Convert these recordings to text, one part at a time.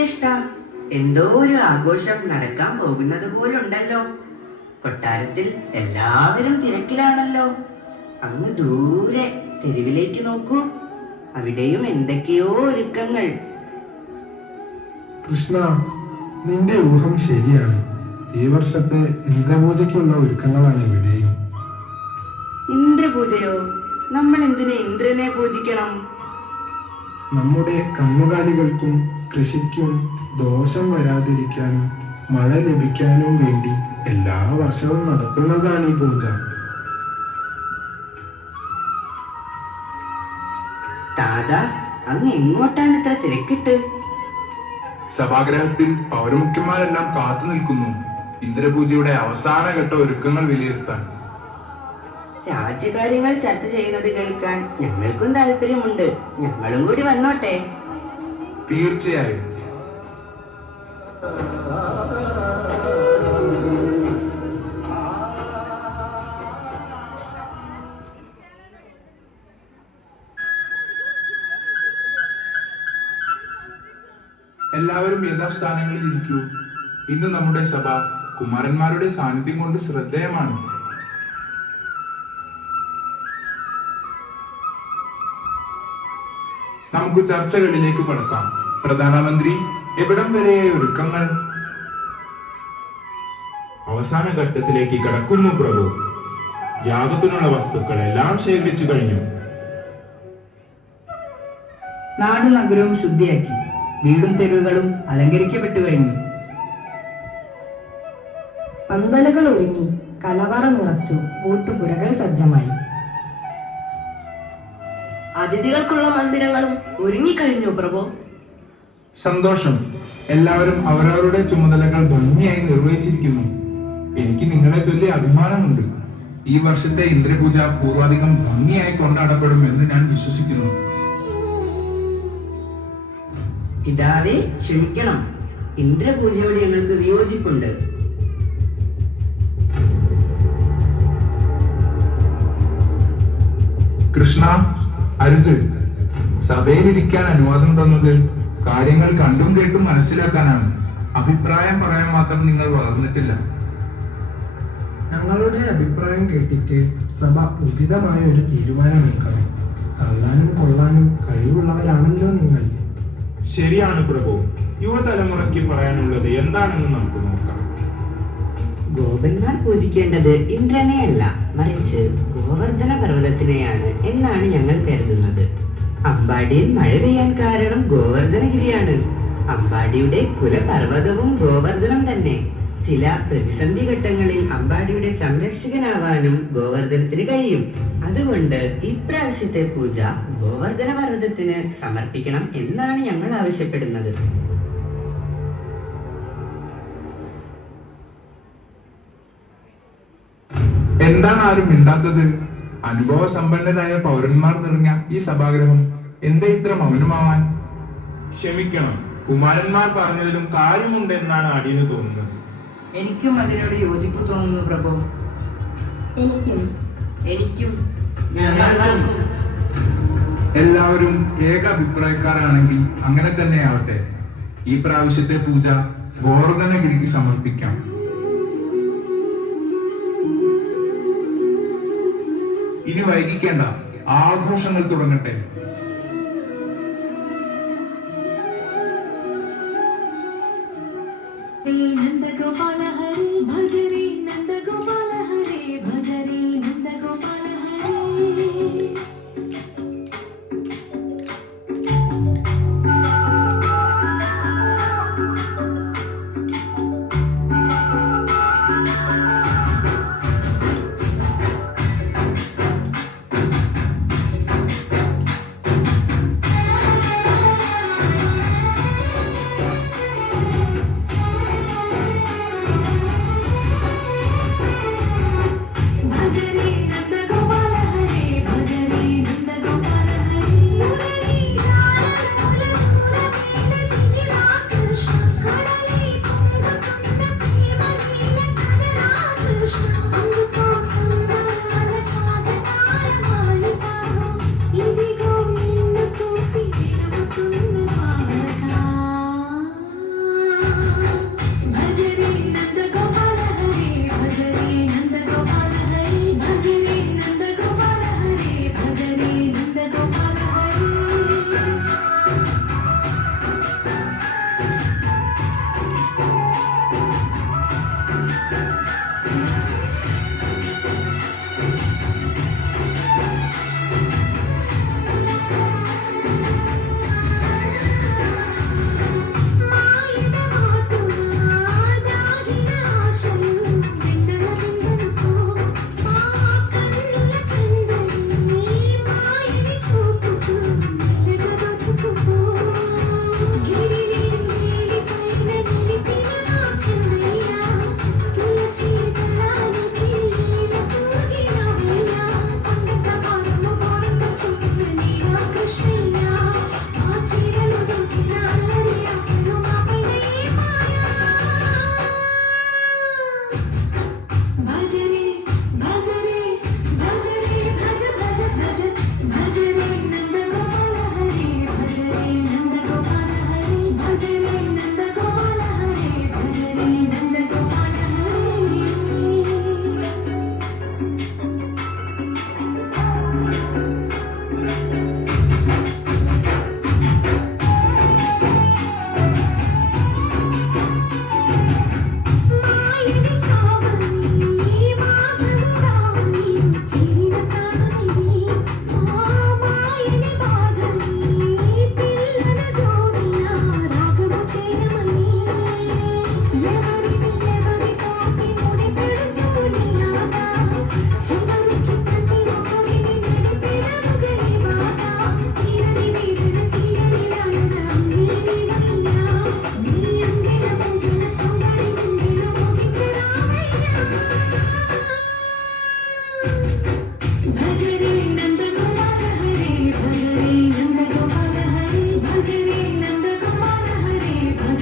ജ്യേഷ്ഠ, എന്തോ ഒരു ആഘോഷം നടക്കാൻ പോകുന്നത് പോലുണ്ടല്ലോ. കൊട്ടാരത്തിൽ എല്ലാവരും തിരക്കിലാണല്ലോ. അങ്ങ് ദൂരെ തെരുവിലേക്ക് നോക്കൂ, അവിടെയും എന്തൊക്കെയോ ഒരുക്കങ്ങൾ. കൃഷ്ണ, നിന്റെ ഊഹം ശരിയാണ്. ഈ വർഷത്തെ ഇന്ദ്രപൂജയ്ക്കുള്ള ഒരുക്കങ്ങളാണ് ഇവിടെയും. ഇന്ദ്രപൂജയോ? നമ്മൾ എന്തിനെ ഇന്ദ്രനെ പൂജിക്കണം? നമ്മുടെ കന്നുകാലികൾക്കും കൃഷിക്കും ദോഷം വരാതിരിക്കാനും മഴ ലഭിക്കാനും വേണ്ടി എല്ലാ വർഷവും നടത്തുന്നതാണ് ഈ പൂജ. ദാദാ, അങ്ങ് എങ്ങോട്ടാണ് ഇത്ര തിരക്കിട്ട്? സഭാഗ്രഹത്തിൽ പൗരമുഖ്യന്മാരെല്ലാം കാത്തു നിൽക്കുന്നു, ഇന്ദ്രപൂജയുടെ അവസാനഘട്ട ഒരുക്കങ്ങൾ വിലയിരുത്താൻ. രാജ്യകാര്യങ്ങൾ ചർച്ച ചെയ്യുന്നത് കേൾക്കാൻ ഞങ്ങൾക്കും താല്പര്യമുണ്ട്. ഞങ്ങളും കൂടി വന്നോട്ടെ? തീർച്ചയായും. എല്ലാവരും യഥാസ്ഥാനങ്ങളിൽ ഇരിക്കൂ. ഇന്ന് നമ്മുടെ സഭ കുമാരന്മാരുടെ സാന്നിധ്യം കൊണ്ട് ശ്രദ്ധേയമാണ്. നമുക്ക് ചർച്ചകളിലേക്ക് കടക്കാം. പ്രധാനമന്ത്രി, എവിടം വരെ ഒരുക്കങ്ങൾ? അവസാന ഘട്ടത്തിലേക്ക് കടക്കുന്നു പ്രഭു. യാഗത്തിനുള്ള വസ്തുക്കൾ എല്ലാം ശേഖരിച്ചു കഴിഞ്ഞു. നാടും നഗരവും ശുദ്ധിയാക്കി, വീടും തെരുവുകളും അലങ്കരിക്കപ്പെട്ടു കഴിഞ്ഞു. പന്തലുകൾ ഒരുങ്ങി, കലവറ നിറച്ചു, ഊട്ടുപുരകൾ സജ്ജമായി. അതിഥികൾക്കുള്ള മന്ദിരങ്ങളും ഒരുങ്ങിക്കഴിഞ്ഞു പ്രഭു. സന്തോഷം. എല്ലാവരും അവരവരുടെ ചുമതലകൾ ഭംഗിയായി നിർവഹിച്ചിരിക്കുന്നു. എനിക്ക് നിങ്ങളെ ചൊല്ലി അഭിമാനമുണ്ട്. ഈ വർഷത്തെ ഇന്ദ്രപൂജ പൂർവാധികം ഭംഗിയായി കൊണ്ടാടപ്പെടുമെന്ന് ഞാൻ വിശ്വസിക്കുന്നു. പിതാവേ, ക്ഷമിക്കണം. ഇന്ദ്രപൂജയോട് ഞങ്ങൾക്ക് വിയോജിപ്പുണ്ട്. കൃഷ്ണ, അരുത്. സഭയിലിരിക്കാൻ അനുവാദം തന്നത് കാര്യങ്ങൾ കണ്ടും കേട്ടും മനസ്സിലാക്കാനാണ്. അഭിപ്രായം പറയാൻ മാത്രം നിങ്ങൾ വളർന്നിട്ടില്ല. ഞങ്ങളുടെ അഭിപ്രായം കേട്ടിട്ട് സഭ ഉചിതമായ ഒരു തീരുമാനമെടുക്കണം. തള്ളാനും കൊള്ളാനും കഴിവുള്ളവരാണല്ലോ നിങ്ങൾ. ശരിയാണ് പ്രഭു. യുവതലമുറയ്ക്ക് പറയാനുള്ളത് എന്താണെന്ന് നമുക്ക് നോക്കാം. ഗോപന്മാർ പൂജിക്കേണ്ടത് ഇന്ദ്രനെയല്ല, മറിച്ച് ഗോവർദ്ധന പർവ്വതത്തിനെയാണ് എന്നാണ് ഞങ്ങൾ കരുതുന്നത്. അമ്പാടിയിൽ മഴ പെയ്യാൻ കാരണം ഗോവർദ്ധനഗിരിയാണ്. അമ്പാടിയുടെ കുലപർവ്വതവും ഗോവർദ്ധനം തന്നെ. ചില പ്രതിസന്ധി ഘട്ടങ്ങളിൽ അമ്പാടിയുടെ സംരക്ഷകനാവാനും ഗോവർദ്ധനത്തിന് കഴിയും. അതുകൊണ്ട് ഇപ്രാവശ്യത്തെ പൂജ ഗോവർദ്ധന പർവ്വതത്തിന് സമർപ്പിക്കണം എന്നാണ് ഞങ്ങൾ ആവശ്യപ്പെടുന്നത്. എന്താണ് ആരും മിണ്ടാത്തത്? അനുഭവ സമ്പന്നരായ പൗരന്മാർ നിറഞ്ഞ ഈ സഭാഗ്രഹം എന്താ ഇത്ര മൗനമാവാൻ? ക്ഷമിക്കണം, കുമാരന്മാർ പറഞ്ഞതിലും കാര്യമുണ്ട് എന്നാണ് അടിയന് തോന്നുന്നത്. എനിക്കും അതിനോട് യോജിപ്പ് തോന്നുന്നു പ്രഭു. എനിക്കും എല്ലാവരും ഏക അഭിപ്രായക്കാരാണെങ്കിൽ അങ്ങനെ തന്നെ ആവട്ടെ. ഈ പ്രാവശ്യത്തെ പൂജ ഗോവർദ്ധനഗിരിക്ക് സമർപ്പിക്കാം. ഇനി വൈകിക്കേണ്ട, ആഘോഷങ്ങൾ തുടങ്ങട്ടെ. നന്ദഗോപാല ഹരി ഭജരി, നന്ദഗോപാല ഹരി ഭജരി, നന്ദഗോപാല ഹരി.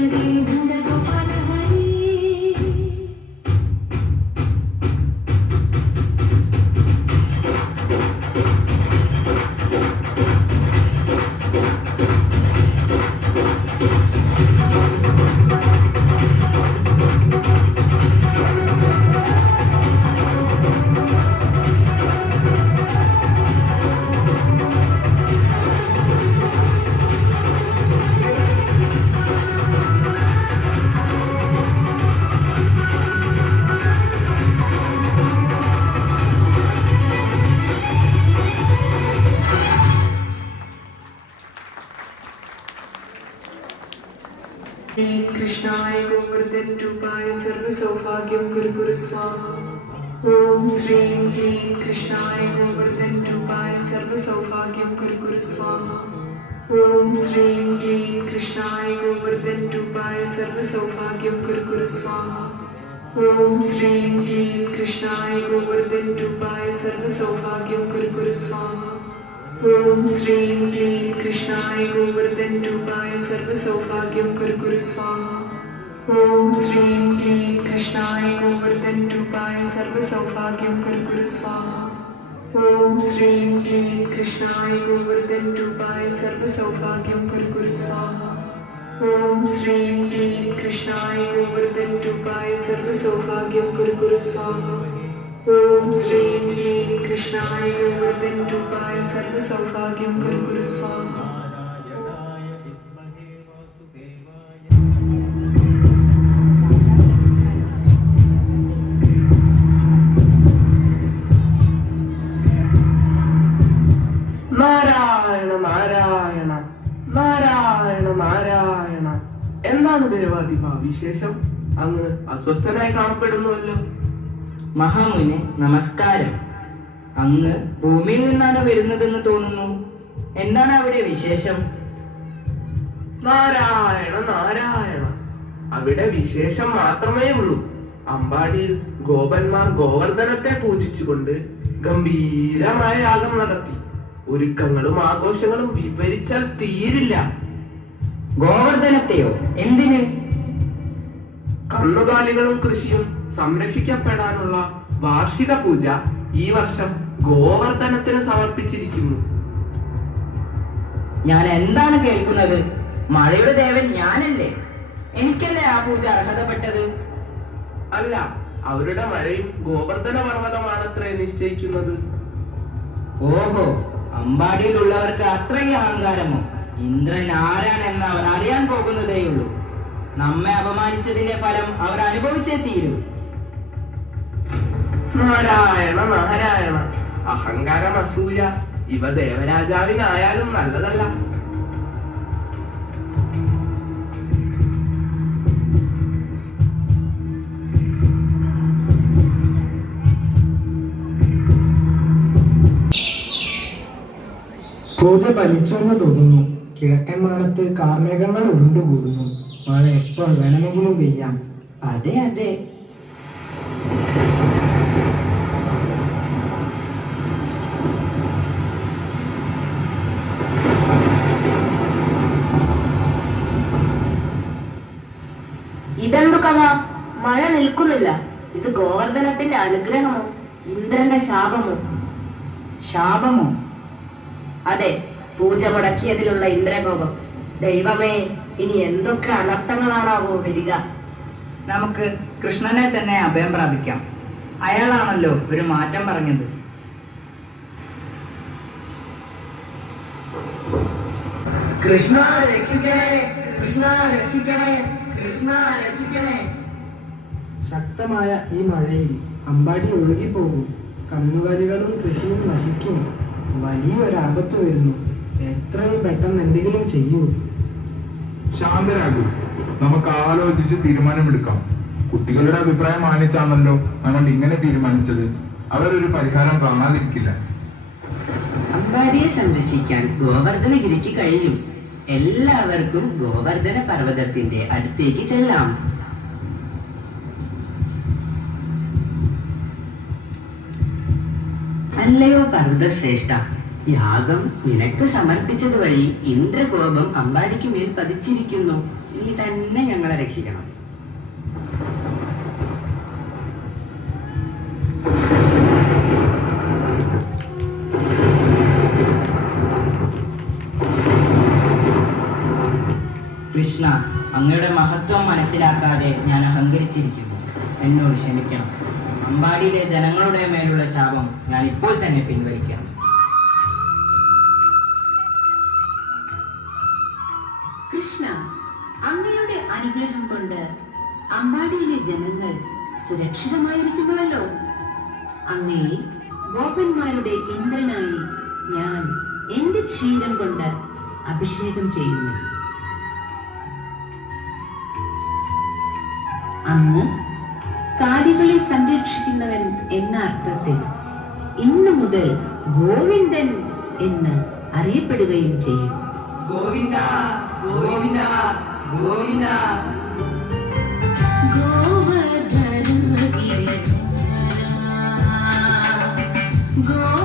ഭജരേ നന്ദഗോപാല ഹരേ. कृष्णाय गोवर्धन रूपाय सर्व सौभाग्यम कुरु कुरु स्वाहा. ओम श्रीं ह्रीं कृष्णाय गोवर्धन रूपाय सर्व सौभाग्यम कुरु कुरु स्वाहा. ओम श्रीं ह्रीं कृष्णाय गोवर्धन रूपाय सर्व सौभाग्यम कुरु कुरु स्वाहा. ओम श्रीं ह्रीं कृष्णाय गोवर्धन रूपाय सर्व सौभाग्यम कुरु कुरु स्वाहा. ओम श्रीं ह्रीं कृष्णाय गोवर्धन रूपाय सर्व सौभाग्यम कुरु कुरु स्वाहा. ओम श्रीं ह्रीं कृष्णाय गोवर्धन रूपाय सर्व सौभाग्यम कुरु कुरु स्वाहा. ओम श्रीं ह्रीं कृष्णाय गोवर्धन रूपाय सर्व सौभाग्यम कुरु कुरु स्वाहा. ओम श्रीं ह्रीं कृष्णाय गोवर्धन रूपाय सर्व सौभाग्यम कुरु कुरु स्वाहा. ओम श्रीं ह्रीं कृष्णाय गोवर्धन रूपाय सर्व सौभाग्यम कुरु कुरु स्वाहा. നാരായണ നാരായണ നാരായണ നാരായണ. എന്താണ് ദേവാധിപ വിശേഷം? അങ്ങ് അസ്വസ്ഥനായി കാണപ്പെടുന്നുവല്ലോ. മഹാമുനെ നമസ്കാരം. അങ്ങ് ഭൂമിയിൽ നിന്നാണ് വരുന്നതെന്ന് തോന്നുന്നു. എന്താണ് അവിടെ വിശേഷം? നാരായണ നാരായണ, അവിടെ വിശേഷം മാത്രമേ ഉള്ളൂ. അമ്പാടിയിൽ ഗോപന്മാർ ഗോവർദ്ധനത്തെ പൂജിച്ചുകൊണ്ട് ഗംഭീരമായ യാഗം നടത്തി. ഒരുക്കങ്ങളും ആഘോഷങ്ങളും വിവരിച്ചാൽ തീരില്ല. ഗോവർദ്ധനത്തെയോ? എന്തിന്? കന്നുകാലികളും കൃഷിയും സംരക്ഷിക്കപ്പെടാനുള്ള വാർഷിക പൂജ ഈ വർഷം ഗോവർദ്ധനത്തിന് സമർപ്പിച്ചിരിക്കുന്നു. ഞാൻ എന്താണ് കേൾക്കുന്നത്? മഴയുടെ ദേവൻ ഞാനല്ലേ? എനിക്കല്ലേ ആ പൂജ അർഹതപ്പെട്ടത്? അല്ല, അവരുടെ മഴയും ഗോവർദ്ധന പർവ്വതമാണത്രേ നിശ്ചയിക്കുന്നത്. ഓഹോ, അമ്പാടിയിലുള്ളവർക്ക് അത്രയ്ക്ക് അഹങ്കാരമോ? ഇന്ദ്രൻ ആരാണെന്ന് അവർ അറിയാൻ പോകുന്നതേയുള്ളൂ. നമ്മെ അപമാനിച്ചതിന്റെ ഫലം അവർ അനുഭവിച്ചേ തീരൂ. നാരായണ നാരായണ, അഹങ്കാരം അസൂയ ഇവ ദേവരാജാവിനായാലും നല്ലതല്ല. പൂജ ഫലിച്ചു എന്ന് തോന്നുന്നു. കിഴക്കൻ മാനത്ത് കാർമേഘങ്ങൾ ഉരുണ്ടുകൂടുന്നു. മഴ എപ്പോൾ വേണമെങ്കിലും പെയ്യാം. അതെ അതെ. ഇതെന്തു കഥ? മഴ നിൽക്കുന്നില്ല. ഇത് ഗോവർദ്ധനത്തിന്റെ അനുഗ്രഹമോ ഇന്ദ്രന്റെ ശാപമോ? ശാപമോ? അതെ, പൂജ മുടക്കിയതിലുള്ള ഇന്ദ്രകോപം. ദൈവമേ, ഇനി എന്തൊക്കെ അനർത്ഥങ്ങളാണാവോ വരിക. നമുക്ക് കൃഷ്ണനെ തന്നെ അഭയം പ്രാപിക്കാം. അയാളാണല്ലോ ഒരു മാറ്റം പറഞ്ഞത്. കൃഷ്ണ രക്ഷിക്കണേ, കൃഷ്ണ രക്ഷിക്കണേ, കൃഷ്ണ രക്ഷിക്കണേ. ശക്തമായ ഈ മഴയിൽ അമ്പാടി ഒഴുകിപ്പോകും. കന്നുകാലികളും കൃഷിയും നശിക്കും. വലിയൊരാപത്ത് വരുന്നു. എത്രയും പെട്ടെന്ന് എന്തെങ്കിലും ചെയ്യൂ. ശാന്തരാകൂ, നമുക്ക് ആലോചിച്ച് തീരുമാനമെടുക്കാം. കുട്ടികളുടെ അഭിപ്രായം മാനിച്ചാണല്ലോ നമ്മൾ ഇങ്ങനെ തീരുമാനിച്ചത്. അവരൊരു പരിഹാരം കാണാതിരിക്കില്ല. അമ്പാടിയെ സംരക്ഷിക്കാൻ ഗോവർദ്ധനഗിരിക്ക് കഴിയും. എല്ലാവർക്കും ഗോവർദ്ധന പർവ്വതത്തിന്റെ അടുത്തേക്ക് ചെല്ലാം. അല്ലയോ പർവ്വതശ്രേഷ്ഠ, യാഗം നിനക്ക് സമർപ്പിച്ചത് വഴി ഇന്ദ്രകോപം അമ്പാടിക്ക് മേൽ പതിച്ചിരിക്കുന്നു. നീ തന്നെ ഞങ്ങളെ രക്ഷിക്കണം. കൃഷ്ണ, അങ്ങയുടെ മഹത്വം മനസ്സിലാക്കാതെ ഞാൻ അഹങ്കരിച്ചിരിക്കുന്നു. എന്നോട് ക്ഷമിക്കണം. അമ്പാടിയിലെ ജനങ്ങളുടെ മേലുള്ള ശാപം ഞാൻ ഇപ്പോൾ തന്നെ പിൻവലിക്കണം. കൃഷ്ണ, അങ്ങയുടെ അനുഗ്രഹം കൊണ്ട് അമ്പാടിയിലെ ജനങ്ങൾ സുരക്ഷിതമായിരിക്കുന്നുവല്ലോ. അങ്ങയെ ഗോപന്മാരുടെ ഇന്ദ്രനായി ഞാൻ എന്റെ ക്ഷീരം കൊണ്ട് അഭിഷേകം ചെയ്യുന്നു. അങ്ങ് കാലികളെ സംരക്ഷിക്കുന്നവൻ എന്ന അർത്ഥത്തിൽ ഇന്നു മുതൽ ഗോവിന്ദൻ എന്ന് അറിയപ്പെടുകയും ചെയ്യും. ഗോവിന്ദ ഗോവിന്ദ ഗോവിന്ദ. ഗോവർദ്ധന ഗിരിധര ഗോ